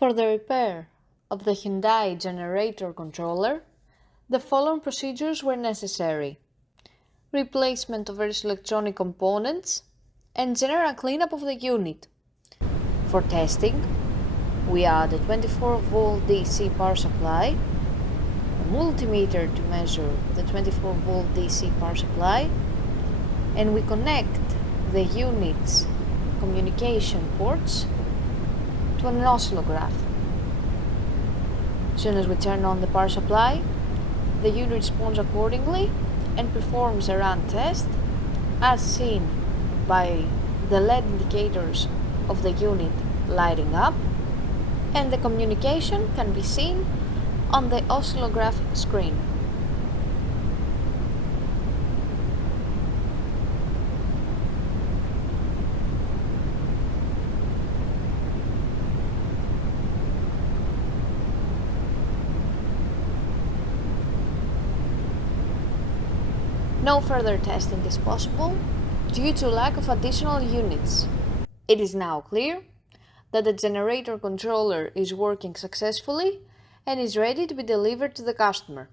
For the repair of the Hyundai generator controller, the following procedures were necessary: replacement of various electronic components and general cleanup of the unit. For testing, we add a 24-volt DC power supply, a multimeter to measure the 24-volt DC power supply, and we connect the unit's communication ports to an oscillograph. As soon as we turn on the power supply, the unit responds accordingly and performs a run test as seen by the LED indicators of the unit lighting up, and the communication can be seen on the oscillograph screen. No further testing is possible due to lack of additional units. It is now clear that the generator controller is working successfully and is ready to be delivered to the customer.